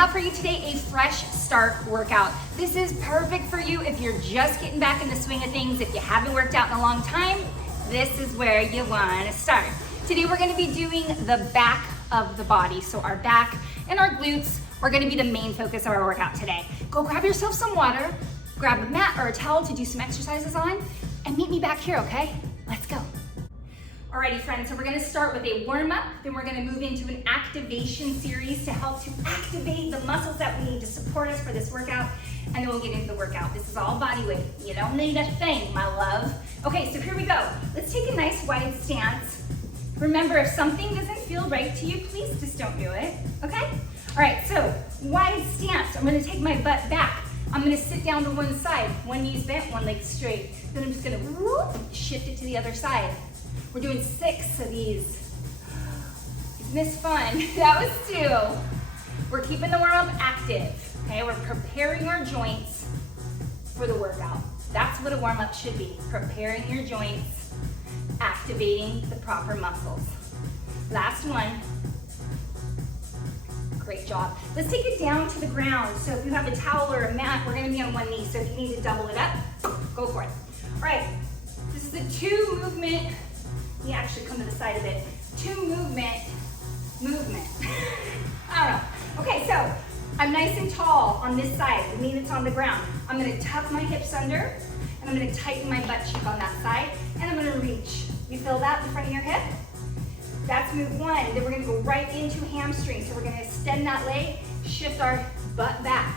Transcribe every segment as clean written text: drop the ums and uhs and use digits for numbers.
have for you today a fresh start workout. This is perfect for you if you're just getting back in the swing of things. If you haven't worked out in a long time, this is where you want to start. Today we're going to be doing the back of the body. So our back and our glutes are going to be the main focus of our workout today. Go grab yourself some water, grab a mat or a towel to do some exercises on, and meet me back here, okay? Let's go. Alrighty friends, so we're gonna start with a warm-up, then we're gonna move into an activation series to help to activate the muscles that we need to support us for this workout, and then we'll get into the workout. This is all body weight. You don't need a thing, my love. Okay, so here we go. Let's take a nice wide stance. Remember, if something doesn't feel right to you, please just don't do it, okay? All right, so wide stance. I'm gonna take my butt back. I'm gonna sit down to one side. One knee's bent, one leg straight. Then I'm just gonna whoop, shift it to the other side. We're doing 6 of these. Isn't this fun? That was 2. We're keeping the warm-up active, okay? We're preparing our joints for the workout. That's what a warm-up should be, preparing your joints, activating the proper muscles. Last one. Great job. Let's take it down to the ground. So if you have a towel or a mat, we're gonna be on one knee. So if you need to double it up, go for it. All right, this is a 2 movement. You actually come to the side of it. 2 movement. I don't know. Okay, so I'm nice and tall on this side. I mean it's on the ground. I'm gonna tuck my hips under, and I'm gonna tighten my butt cheek on that side, and I'm gonna reach. You feel that in front of your hip? That's move 1. Then we're gonna go right into hamstring. So we're gonna extend that leg, shift our butt back.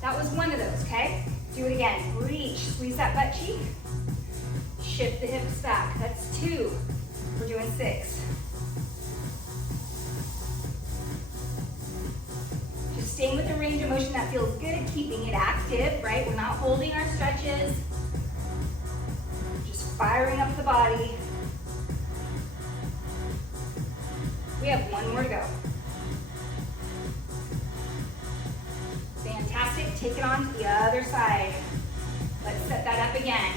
That was 1 of those, okay? Do it again. Reach, squeeze that butt cheek. Shift the hips back. That's 2. We're doing 6. Just staying with the range of motion that feels good, keeping it active, right? We're not holding our stretches. Just firing up the body. We have 1 more to go. Fantastic. Take it on to the other side. Let's set that up again.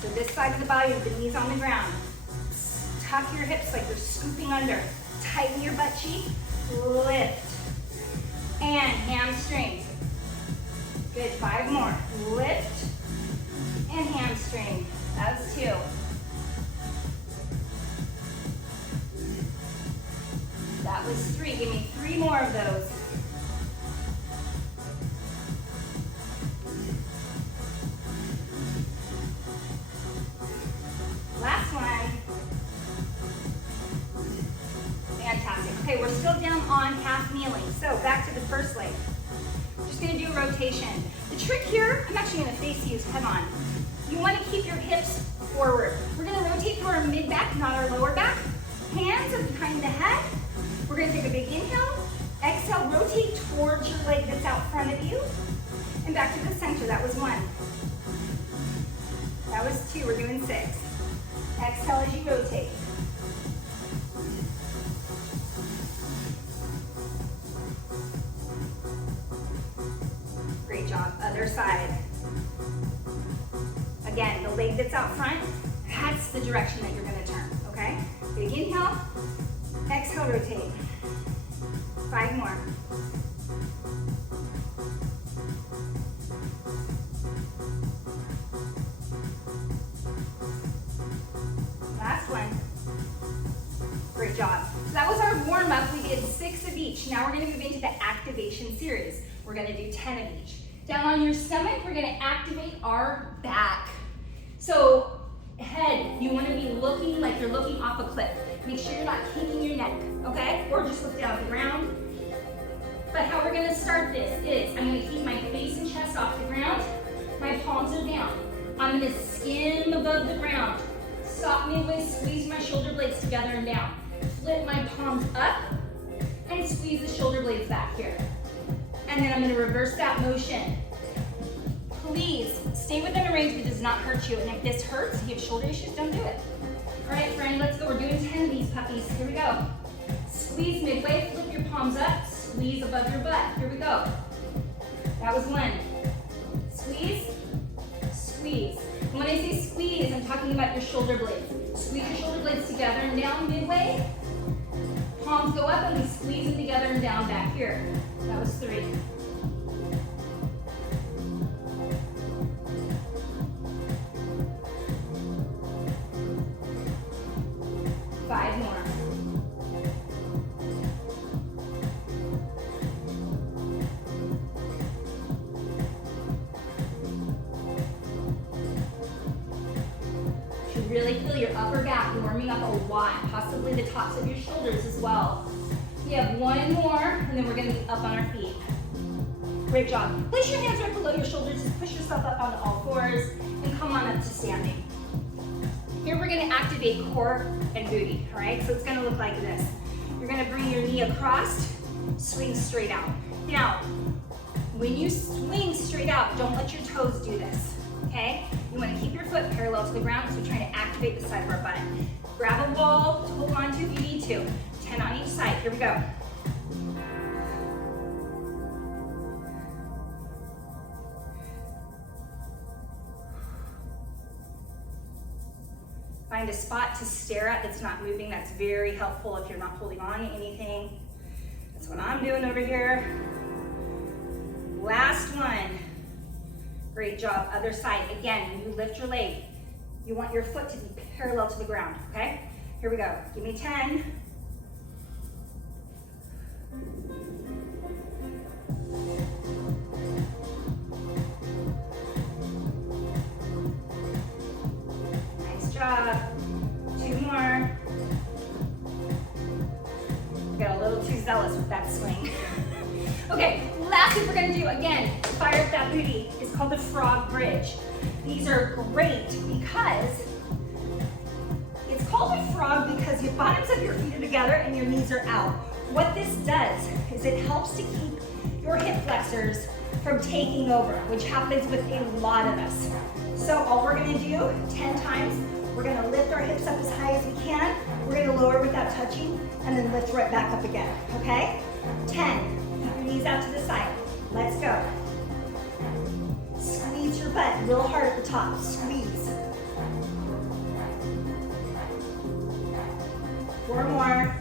So this side of the body with the knees on the ground. Tuck your hips like you're scooping under. Tighten your butt cheek. Lift. And hamstring. Good, 5 more. Lift and hamstring. That was 2. That was 3. Give me 3 more of those. Last one. Fantastic. Okay, we're still down on half kneeling. So back to the first leg. Just gonna do a rotation. The trick here, I'm actually gonna face you head on. You wanna keep your hips forward. We're gonna rotate through our mid back, not our lower back. Hands are behind the head. We're gonna take a big inhale. Exhale, rotate towards your leg that's out front of you. And back to the center, that was 1. That was 2, we're doing 6. Exhale as you rotate. Great job. Other side. Again, the leg that's out front, that's the direction that you're going to turn, okay? Big inhale. Exhale, rotate. 5 more. Last one. Great job. So that was our warm-up. We did 6 of each. Now we're going to move into the activation series. We're going to do 10 of each. Down on your stomach, we're going to activate our back. So head, you want to be looking like you're looking off a cliff. Make sure you're not kinking your neck, okay? Or just look down at the ground. But how we're going to start this is I'm going to keep my face and chest off the ground. My palms are down. I'm going to skim above the ground. Stop midway, squeeze my shoulder blades together and down. Flip my palms up and squeeze the shoulder blades back here. And then I'm going to reverse that motion. Please stay within a range that does not hurt you. And if this hurts, if you have shoulder issues, don't do it. All right, friend, let's go. We're doing 10 of these puppies. Here we go. Squeeze midway, flip your palms up, squeeze above your butt. Here we go. That was 1. Squeeze, squeeze. And when I say squeeze, I'm talking about your shoulder blades. Squeeze your shoulder blades together and down midway. palms go up and we squeeze them together and down back here. That was 3. 5 more. Should really feel your upper back warming up a lot, possibly the tops of your shoulders as well. We have 1 more, and then we're going to be up on our feet. Great job. Place your hands right below your shoulders. Just push yourself up onto all fours and come on up to standing. Here we're going to activate core and booty, all right? So it's going to look like this. You're going to bring your knee across, swing straight out. Now, when you swing straight out, don't let your toes do this, okay? You want to keep your foot parallel to the ground, so we're trying to activate the side of our butt. Grab a wall to hold on to if you need to. 10 on each side. Here we go. Find a spot to stare at that's not moving. That's very helpful if you're not holding on to anything. That's what I'm doing over here. Last one. Great job. Other side. Again, when you lift your leg, you want your foot to be parallel to the ground, okay? Here we go. Give me 10. Nice job. 2 more. Got a little too zealous with that swing. Okay, last thing we're gonna do, again, fire up that booty, is called the frog bridge. These are great because, it's called a frog because your bottoms of your feet are together and your knees are out. What this does is it helps to keep your hip flexors from taking over, which happens with a lot of us. So all we're gonna do, 10 times, we're gonna lift our hips up as high as we can, we're gonna lower without touching, and then lift right back up again, okay? 10. Keep your knees out to the side. Let's go. Squeeze your butt real hard at the top. Squeeze. 4 more.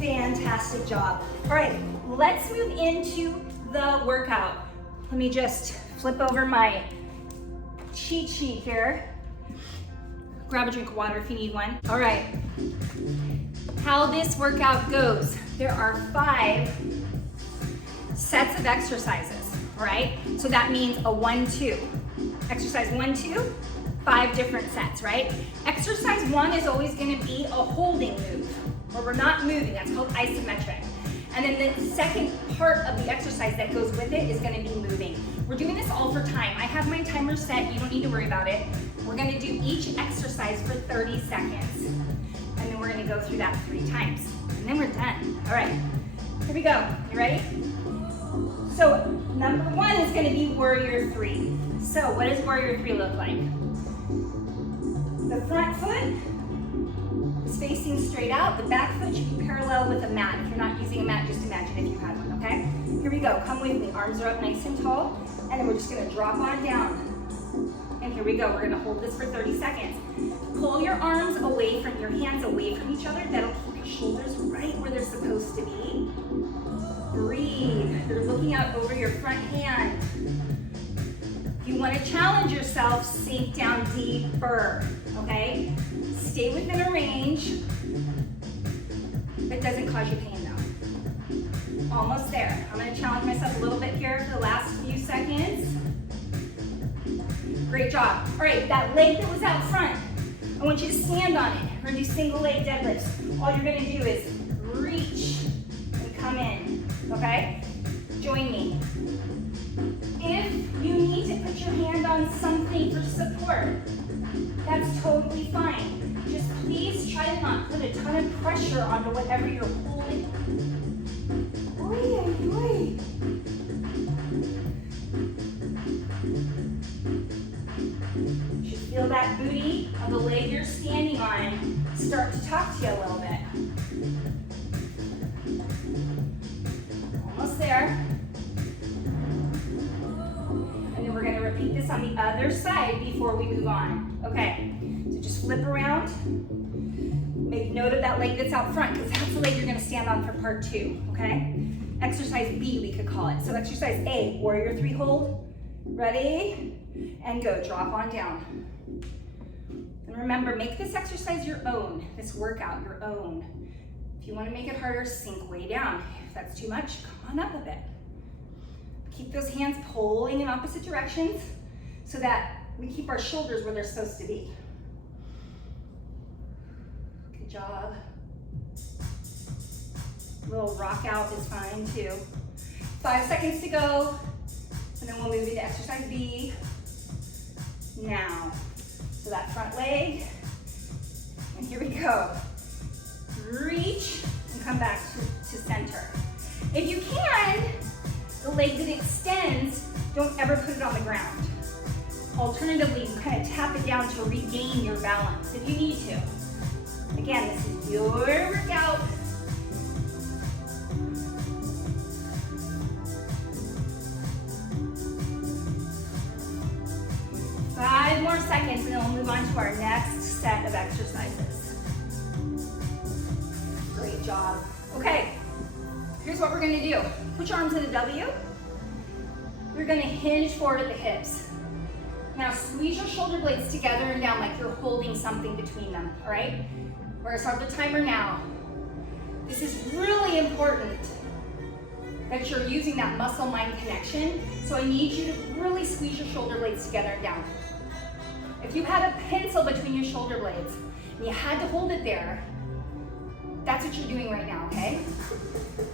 Fantastic job. All right, let's move into the workout. Let me just flip over my cheat sheet here. Grab a drink of water if you need one. All right, how this workout goes. There are 5 sets of exercises, all right? So that means a 1-2. Exercise 1-2, 5 different sets, right? Exercise 1 is always gonna be a holding move, where we're not moving, that's called isometric. And then the second part of the exercise that goes with it is gonna be moving. We're doing this all for time. I have my timer set, you don't need to worry about it. We're gonna do each exercise for 30 seconds. And then we're gonna go through that 3 times. And then we're done. All right, here we go. You ready? So number 1 is gonna be warrior 3. So what does warrior 3 look like? The front foot is facing straight out. The back foot should be parallel with a mat. If you're not using a mat, just imagine if you had one, okay? Here we go, come with me. Arms are up nice and tall. And then we're just gonna drop on down. And here we go, we're gonna hold this for 30 seconds. Pull your arms away from, your hands away from each other. That'll keep your shoulders right where they're supposed to be. Breathe, you're looking out over your front hand. If you wanna challenge yourself, sink down deeper, okay? Stay within a range that doesn't cause you pain though. Almost there. I'm gonna challenge myself a little bit here for the last few seconds. Great job. All right, that leg that was out front, I want you to stand on it. We're gonna do single leg deadlifts. All you're gonna do is reach and come in, okay? Join me. If you need to put your hand on something for support, that's totally fine. Just please try to not put a ton of pressure onto whatever you're holding. Oy, oy, oy. You should feel that booty of the leg you're standing on start to talk to you a little bit. Almost there. And then we're going to repeat this on the other side before we move on. Okay, flip around. Make note of that leg that's out front because that's the leg you're gonna stand on for part 2, okay? Exercise B, we could call it. So exercise A, warrior 3 hold. Ready? And go, drop on down. And remember, make this exercise your own, this workout your own. If you wanna make it harder, sink way down. If that's too much, come on up a bit. Keep those hands pulling in opposite directions so that we keep our shoulders where they're supposed to be. Good job. A little rock out is fine too. 5 seconds to go, and then we'll move into exercise B. Now, so that front leg, and here we go. Reach and come back to center. If you can, the leg that extends, don't ever put it on the ground. Alternatively, you kind of tap it down to regain your balance if you need to. Again, this is your workout. Five more seconds and then we'll move on to our next set of exercises. Great job. Okay, here's what we're gonna do. Put your arms in a W. You're gonna hinge forward at the hips. Now squeeze your shoulder blades together and down like you're holding something between them, all right? We're gonna start the timer now. This is really important that you're using that muscle-mind connection, so I need you to really squeeze your shoulder blades together and down. If you had a pencil between your shoulder blades and you had to hold it there, that's what you're doing right now, okay?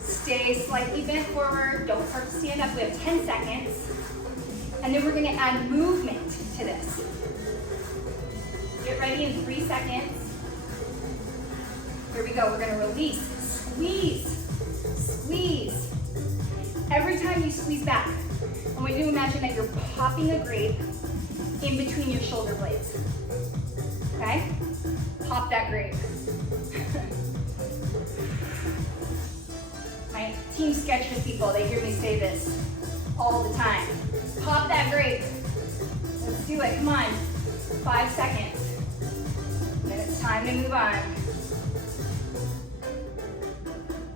Stay slightly bent forward, don't start to stand up. We have 10 seconds. And then we're gonna add movement to this. Get ready in 3 seconds. Here we go, we're gonna release, squeeze, squeeze. Every time you squeeze back, I want you to imagine that you're popping a grape in between your shoulder blades, okay? Pop that grape. My team sketch with people, they hear me say this all the time. Pop that grape. Let's do it, come on. 5 seconds. And then it's time to move on.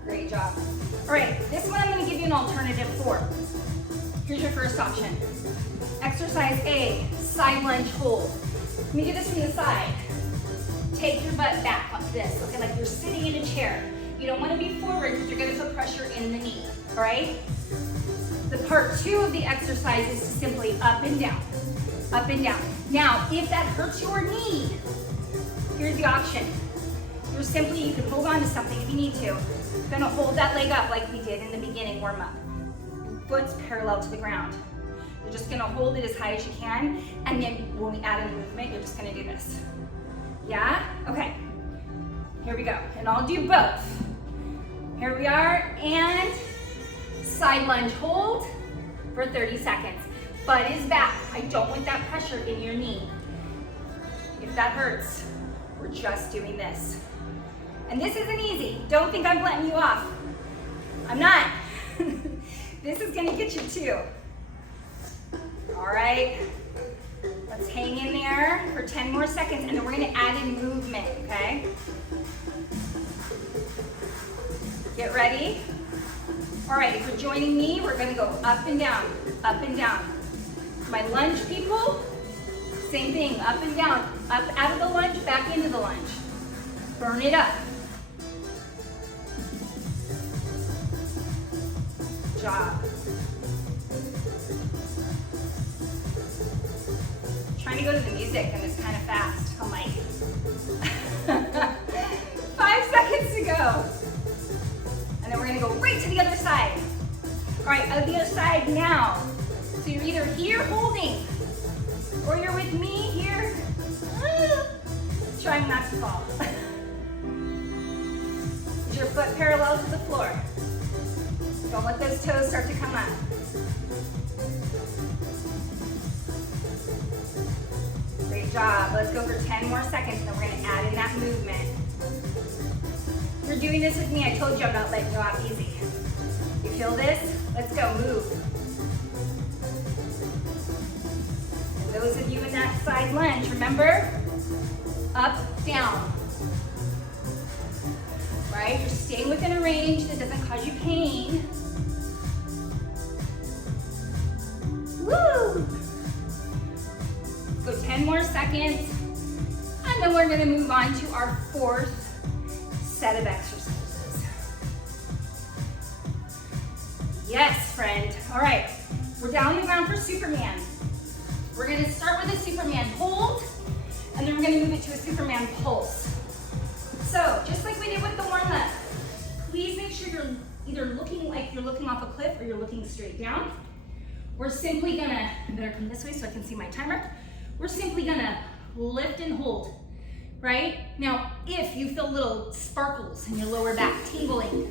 Great job. All right, this one I'm gonna give you an alternative for. Here's your first option. Exercise A, side lunge hold. Let me do this from the side. Take your butt back like this, okay, like you're sitting in a chair. You don't wanna be forward because you're gonna put pressure in the knee, all right? The part 2 of the exercise is simply up and down, up and down. Now, if that hurts your knee, here's the option. You can hold on to something if you need to. You're gonna hold that leg up like we did in the beginning warm up. Foot's parallel to the ground. You're just gonna hold it as high as you can, and then when we add a movement, you're just gonna do this. Yeah? Okay. Here we go, and I'll do both. Here we are, and side lunge hold for 30 seconds. Butt is back. I don't want that pressure in your knee. If that hurts, we're just doing this. And this isn't easy. Don't think I'm letting you off. I'm not. This is gonna get you too. All right, let's hang in there for 10 more seconds and then we're gonna add in movement, okay? Get ready. All right, if you're joining me, we're gonna go up and down, up and down. My lunge people, same thing, up and down. Up out of the lunge, back into the lunge. Burn it up. Good job. Trying to go to the music and it's kind of fast. I'm like, 5 seconds to go. And then we're gonna go right to the other side. All right, the other side now. So you're either here holding, or you're with me here, trying not to fall. Is your foot parallel to the floor? Don't let those toes start to come up. Great job. Let's go for 10 more seconds, and then we're gonna add in that movement. If you're doing this with me, I told you I'm not letting you off easy. You feel this? Let's go, move. And those of you in that side lunge, remember, up, down. Right? You're staying within a range that doesn't cause you pain. Woo! Go 10 more seconds. And then we're gonna move on to our fourth set of exercises. Yes, friend. All right, we're down on the ground for Superman. We're gonna start with a Superman hold, and then we're gonna move it to a Superman pulse. So, just like we did with the warm-up, please make sure you're either looking like you're looking off a cliff or you're looking straight down. We're simply gonna, I better come this way so I can see my timer. We're simply gonna lift and hold, right? Now, if you feel little sparkles in your lower back, tingling,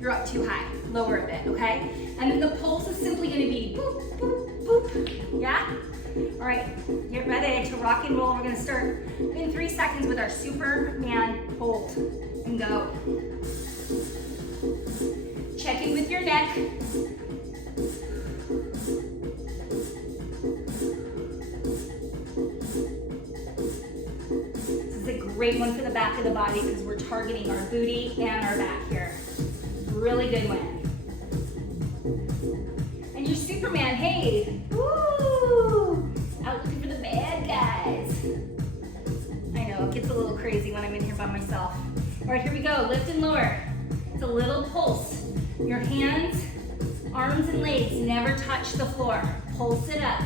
you're up too high, lower a bit, okay? And then the pulse is simply gonna be boop, boop, boop, yeah? All right, get ready to rock and roll. We're gonna start in 3 seconds with our Superman hold, and go. Check in with your neck. This is a great one for the back of the body because we're targeting our booty and our back here. Really good one. And your Superman, hey, woo! Out looking for the bad guys. I know, it gets a little crazy when I'm in here by myself. All right, here we go, lift and lower. It's a little pulse. Your hands, arms, and legs never touch the floor. Pulse it up.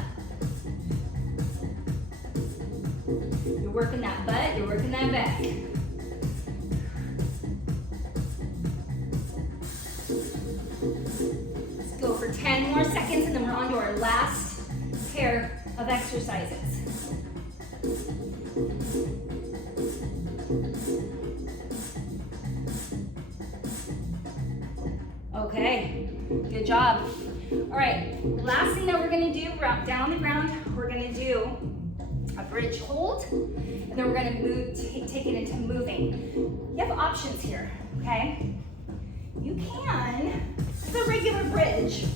You're working that butt, you're working that back. Let's go for 10 more seconds and then we're on to our last pair of exercises. Okay, good job. All right, last thing that we're gonna do, down on the ground, we're gonna do a bridge hold, and then we're gonna move, take it into moving. You have options here, okay? You can, it's a regular bridge,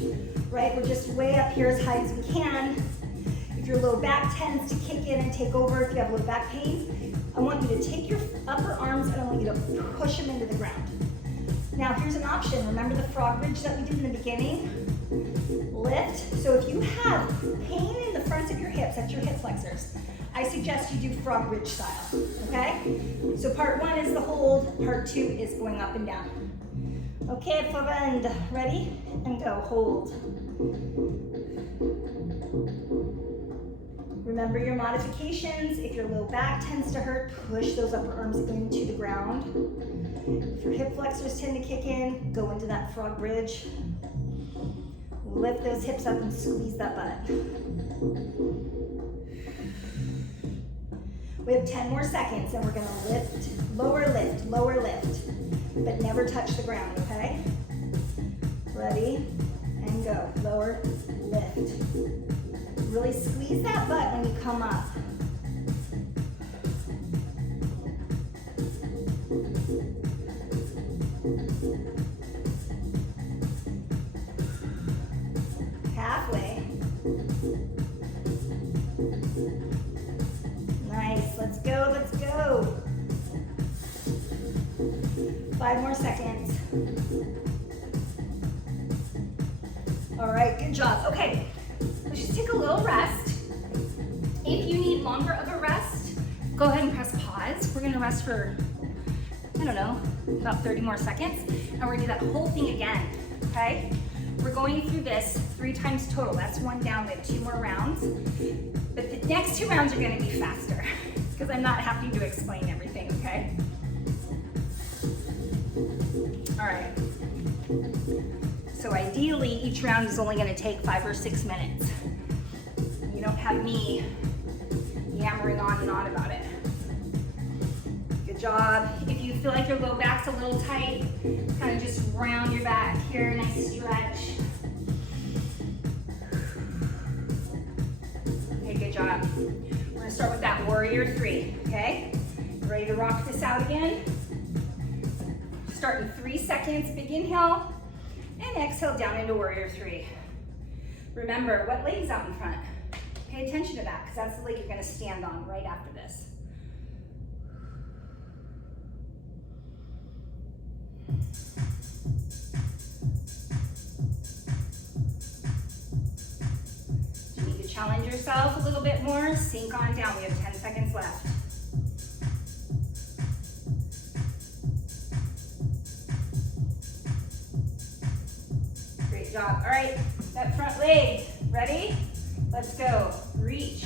right? We're just way up here as high as we can. If your low back tends to kick in and take over, if you have low back pain, I want you to take your upper arms and I want you to push them into the ground. Now here's an option. Remember the frog bridge that we did in the beginning? Lift. So if you have pain in the front of your hips, that's your hip flexors, I suggest you do frog bridge style, okay? So part 1 is the hold, part 2 is going up and down. Okay, friend, ready? And go, hold. Remember your modifications. If your low back tends to hurt, push those upper arms into the ground. If your hip flexors tend to kick in, go into that frog bridge. Lift those hips up and squeeze that butt. We have 10 more seconds and we're gonna lift, lower lift, but never touch the ground, okay? Ready, and go, lower, lift. Really squeeze that butt when you come up. Halfway. Nice, let's go, let's go. 5 more seconds. All right, good job. Okay, let's just take a little rest. If you need longer of a rest, go ahead and press pause. We're gonna rest for, I don't know, about 30 more seconds, and we're gonna do that whole thing again, okay? We're going through this 3 times total. That's 1 down, we have 2 more rounds. But the next 2 rounds are gonna be faster, because I'm not happy to explain everything, okay? All right. So ideally, each round is only gonna take 5 or 6 minutes. You don't have me yammering on and on about it. Good job. If you feel like your low back's a little tight, kind of just round your back here, nice stretch. Okay, good job. We're gonna start with that warrior 3, okay? Ready to rock this out again? Start in 3 seconds, big inhale, and exhale down into warrior 3. Remember, what leg's out in front? Pay attention to that, because that's the leg you're gonna stand on right after this. You need to challenge yourself a little bit more. Sink on down. We have 10 seconds left. Great job. All right, that front leg. Ready? Let's go. Reach.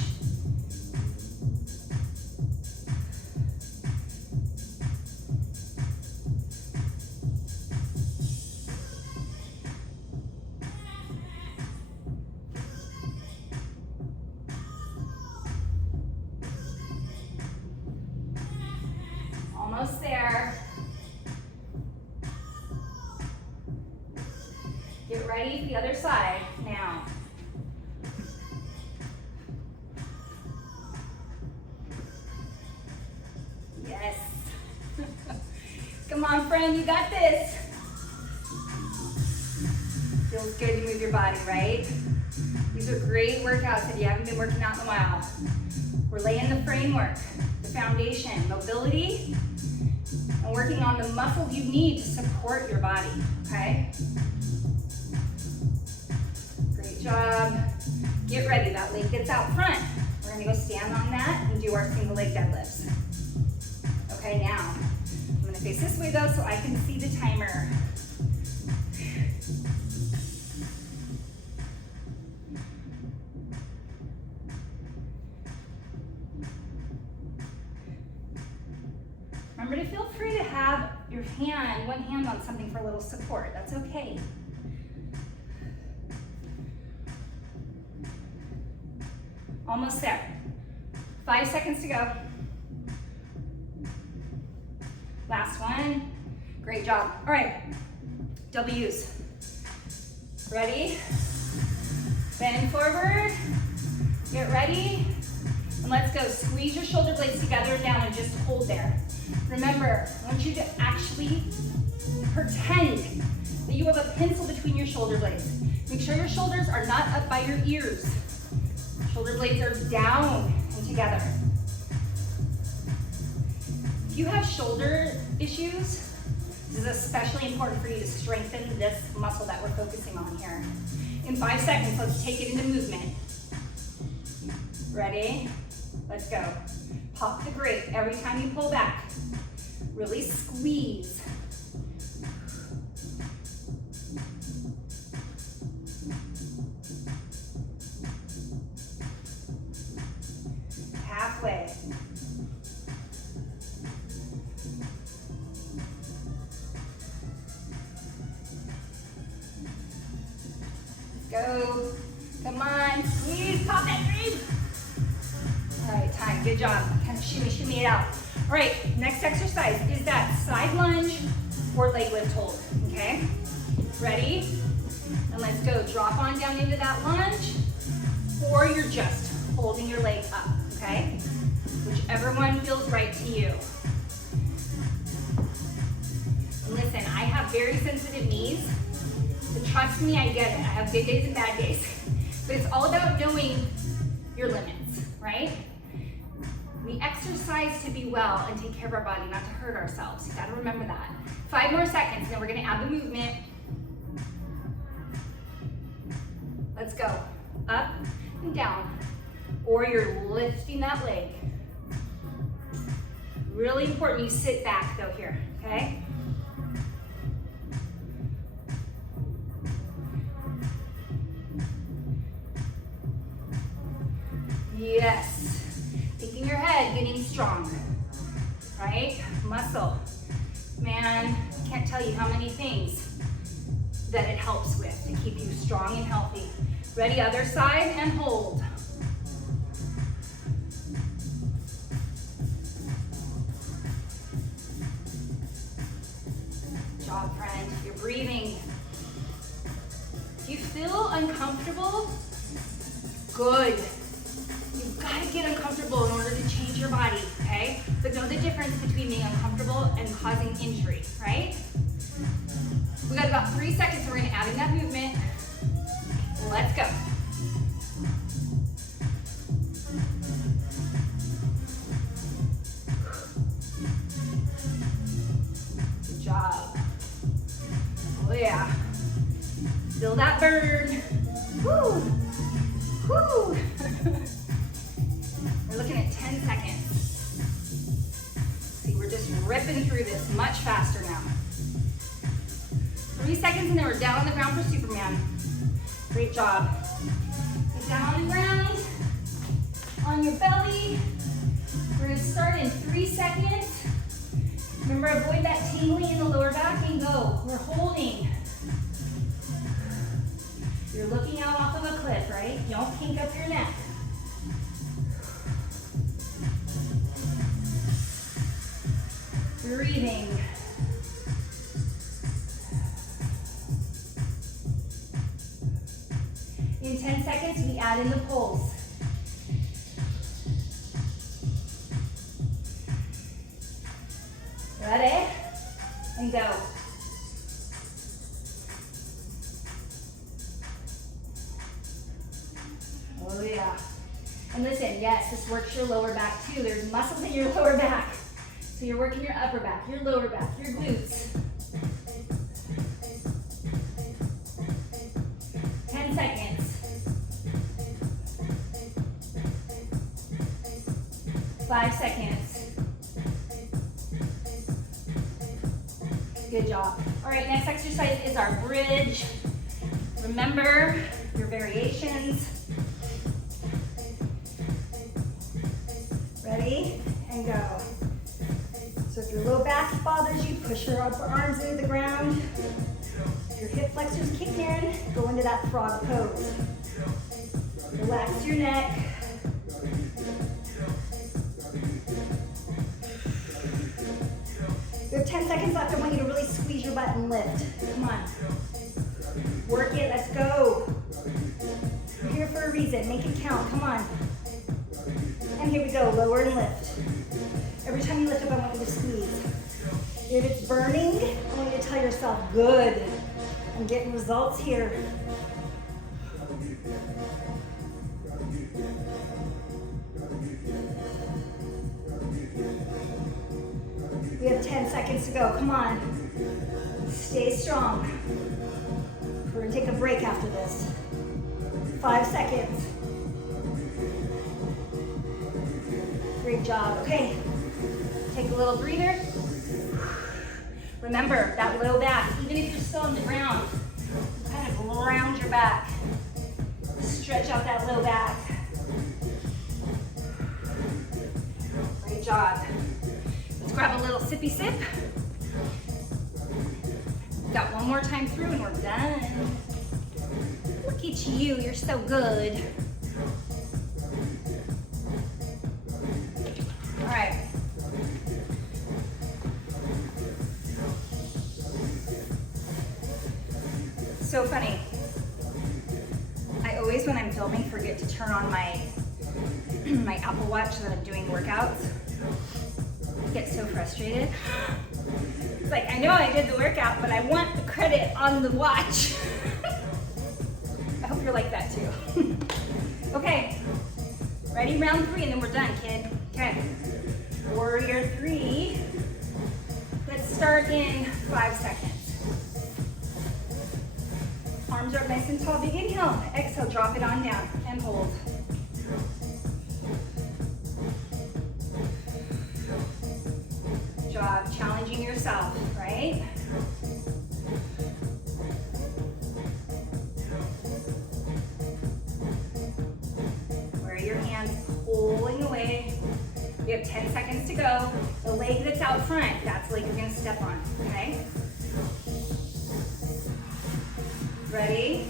Almost there. Get ready for the other side now. Yes. Come on, friend, you got this. Feels good to move your body, right? These are great workouts if you haven't been working out in a while. We're laying the framework, the foundation, mobility, and working on the muscles you need to support your body, okay? Great job. Get ready, that leg gets out front. We're gonna go stand on that and do our single leg deadlifts. Okay, now, I'm gonna face this way though so I can see the timer. Remember to feel free to have your hand, one hand on something for a little support. That's okay. Almost there. 5 seconds to go. Last one. Great job. All right, W's. Ready? Bend forward. Get ready. And let's go. Squeeze your shoulder blades together and down and just hold there. Remember, I want you to actually pretend that you have a pencil between your shoulder blades. Make sure your shoulders are not up by your ears. Shoulder blades are down and together. If you have shoulder issues, this is especially important for you to strengthen this muscle that we're focusing on here. In 5 seconds, let's take it into movement. Ready? Let's go. Pop the grate every time you pull back. Really squeeze. Halfway. Go. Come on, squeeze, pop that grate. All right, time, good job. Kind of shimmy it out. All right, next exercise is that side lunge or leg lift hold, okay? Ready? And let's go, drop on down into that lunge, or you're just holding your leg up, okay? Whichever one feels right to you. And listen, I have very sensitive knees, so trust me, I get it. I have good days and bad days. But it's all about knowing your limits, right? We exercise to be well and take care of our body, not to hurt ourselves. You gotta remember that. 5 more seconds, and then we're gonna add the movement. Let's go. Up and down. Or you're lifting that leg. Really important you sit back though here, okay? Yes. Thinking your head, getting strong, right? Muscle. Man, I can't tell you how many things that it helps with to keep you strong and healthy. Ready, other side, and hold. Good job, friend. You're breathing. If you feel uncomfortable, good. You've got to get uncomfortable in order to change your body, okay? But know the difference between being uncomfortable and causing injury, right? We got about 3 seconds, so we're gonna add in that movement. Let's go. Good job. yeah. Feel that burn. Woo. Woo. We're looking at 10 seconds. See, we're just ripping through this much faster now. 3 seconds and then we're down on the ground for Superman. Great job. Get down on the ground, on your belly. We're gonna start in 3 seconds. Remember, avoid that tingling in the lower back and go. We're holding. You're looking out off of a cliff, right? Don't kink up your neck. Breathing. In 10 seconds, we add in the pulls. Ready? And go. Oh yeah. And listen, yes, this works your lower back too. There's muscles in your lower back. So you're working your upper back, your lower back, your glutes. 10 seconds. 5 seconds. Good job. All right, next exercise is our bridge. Remember your variations. Ready? And go. So if your low back bothers you, push your upper arms into the ground. If your hip flexors kick in, go into that frog pose. Relax your neck. We have 10 seconds left. I want you to really squeeze your butt and lift. Come on. Work it. Let's go. We're here for a reason. Make it count. Come on. And here we go. Lower and lift. Every time you lift up, I want you to squeeze. If it's burning, I want you to tell yourself, good. I'm getting results here. We have 10 seconds to go. Come on. Stay strong. We're going to take a break after this. 5 seconds. Great job. Okay. Take a little breather. Remember, that low back, even if you're still on the ground, kind of round your back. Stretch out that low back. Great job. Let's grab a little sippy sip. Got one more time through and we're done. Look at you, you're so good. All right. So funny. I always, when I'm filming, forget to turn on my Apple Watch so that I'm doing workouts. I get so frustrated. It's like, I know I did the workout, but I want the credit on the watch. I hope you're like that too. Okay, ready? Round 3 and then we're done, kid. Okay, warrior 3. Let's start in 5 seconds. Arms are up nice and tall. Big inhale. Exhale, drop it on down and hold. Good job, challenging yourself, right? Where are your hands pulling away? We have 10 seconds to go. The leg that's out front, that's the leg you're gonna step on, okay? Ready?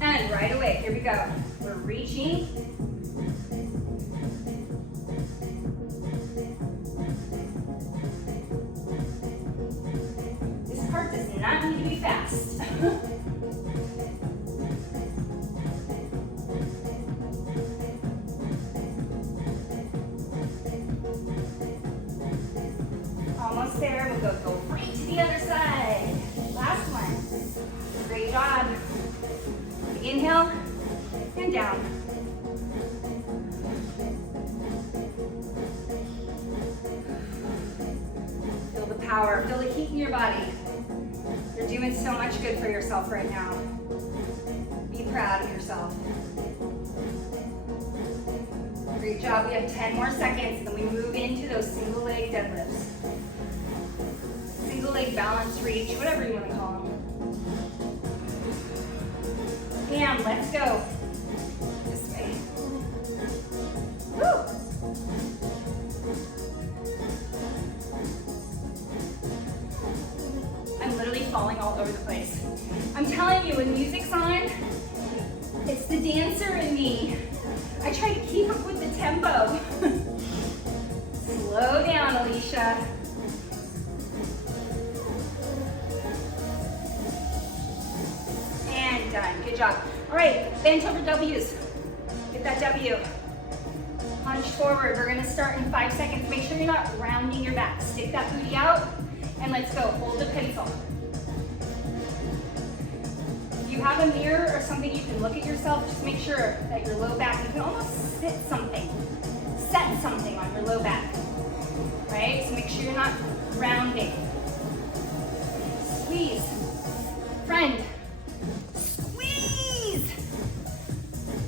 And right away, here we go. We're reaching. This part does not need to be fast. Almost there. We'll go right to the other side. Last one. Great job. Big inhale and down. Feel the power, feel the heat in your body. You're doing so much good for yourself right now. Be proud of yourself. Great job. We have 10 more seconds, and then we move into those single leg deadlifts. Single leg balance reach, whatever you want to call them. And let's go. This way. Woo! I'm literally falling all over the place. I'm telling you, when music's on, it's the dancer in me. I try to keep up with the tempo. Slow down, Alicia. And done. Good job. All right, bent over W's. Get that W. Punch forward. We're gonna start in 5 seconds. Make sure you're not rounding your back. Stick that booty out, and let's go. Hold the pencil. If you have a mirror or something you can look at yourself, just make sure that your low back, you can almost set something on your low back, right? So make sure you're not rounding. Squeeze. Friend, squeeze.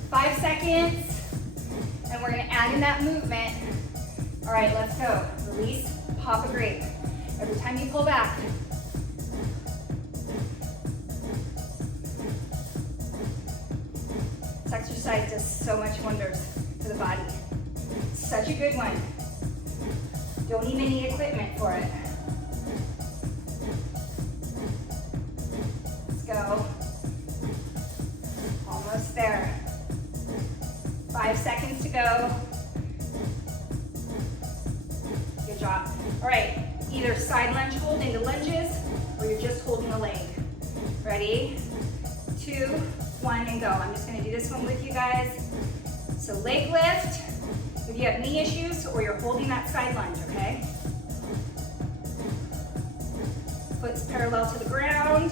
5 seconds, and we're gonna add in that movement. All right, let's go. Release, pop a grape. Every time you pull back, this exercise does so much wonders for the body. Such a good one. Don't even need equipment for it. Let's go. Almost there. 5 seconds to go. Good job. All right, either side lunge hold into lunges, or you're just holding a leg. Ready? 2, 1, and go. I'm just gonna do this one with you guys. So leg lift, if you have knee issues, or you're holding that side lunge, okay? Foot's parallel to the ground.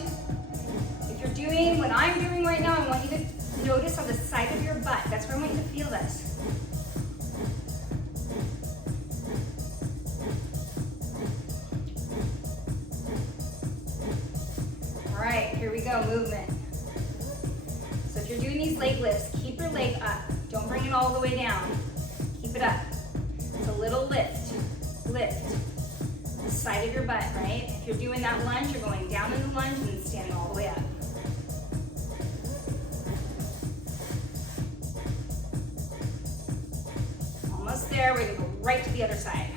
If you're doing what I'm doing right now, I want you to notice on the side of your butt. That's where I want you to feel this. All right, here we go, movement. So if you're doing these leg lifts, keep your leg up. Don't bring it all the way down. Keep it up. It's a little lift. Lift. The side of your butt, right? If you're doing that lunge, you're going down in the lunge and then standing all the way up. Almost there. We're gonna go right to the other side.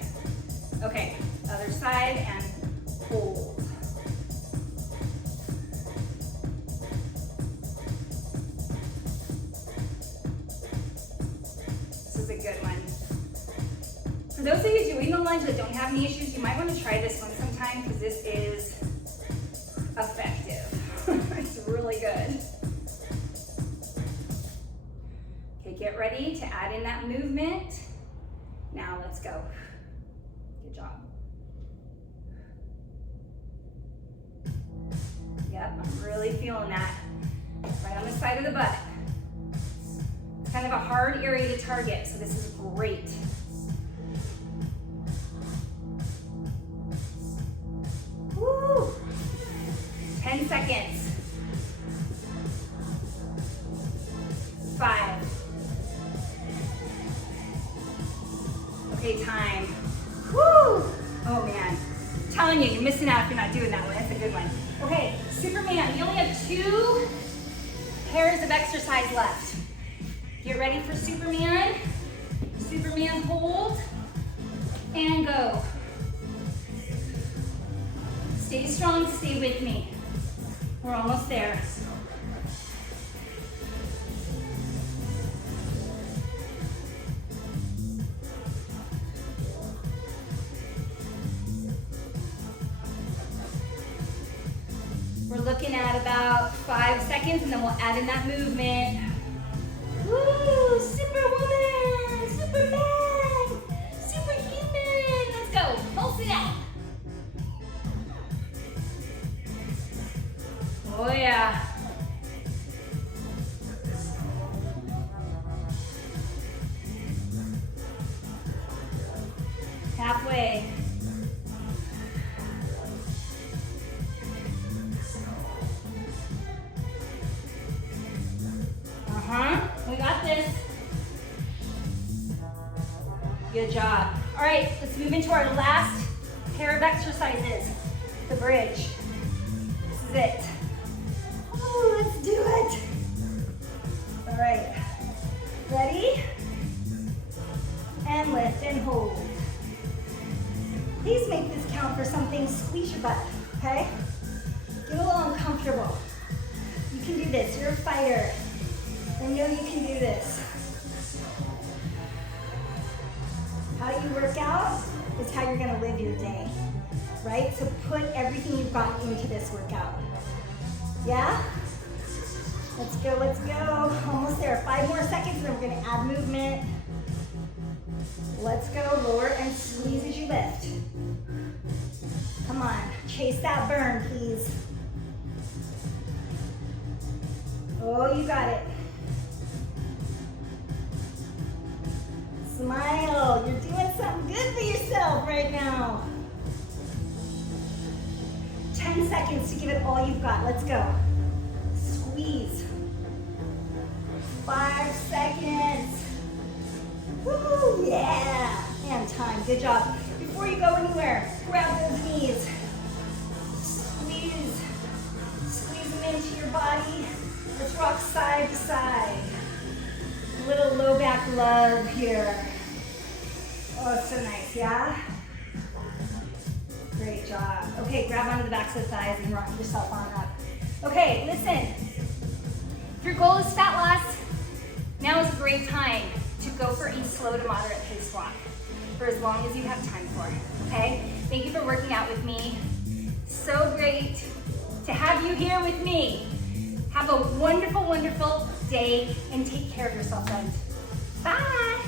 Okay, other side and hold. Good one. For those of you doing the lunge that don't have any issues, you might want to try this one sometime because this is effective. It's really good. Okay, get ready to add in that movement. Now let's go. Good job. Yep, I'm really feeling that. Right on the side of the butt. Kind of a hard area to target, so this is great. Woo! 10 seconds. 5. Okay, time. Woo! Oh man, I'm telling you, you're missing out if you're not doing that one. That's a good one. Okay, Superman, we only have 2 pairs of exercise left. Get ready for Superman. Superman hold and go. Stay strong, stay with me. We're almost there. We're looking at about 5 seconds and then we'll add in that movement. Woo! Superwoman! Superman! Superhuman! Let's go! Pulse it out! Oh yeah! Halfway. of exercises. The bridge. This is it. Oh, let's do it. All right. Ready? And lift and hold. Please make this count for something. Squeeze your butt, okay? Get a little uncomfortable. You can do this. You're a fighter. I know you can do this. How you work out is how you're gonna live your day, right? So put everything you've got into this workout. Yeah? Let's go, let's go. Almost there. 5 more seconds, and then we're gonna add movement. Let's go. Lower and squeeze as you lift. Come on, chase that burn, please. Oh, you got it. Smile, you're doing something good for yourself right now. 10 seconds to give it all you've got. Let's go. Squeeze. 5 seconds. Woo, yeah. And time, good job. Before you go anywhere, grab those knees. Squeeze. Squeeze them into your body. Let's rock side to side. A little low back love here. Oh, it's so nice, yeah? Great job. Okay, grab onto the backs of the thighs and rock yourself on up. Okay, listen. If your goal is fat loss, now is a great time to go for a slow to moderate pace walk for as long as you have time for, okay? Thank you for working out with me. So great to have you here with me. Have a wonderful, wonderful day and take care of yourself, friends. Bye.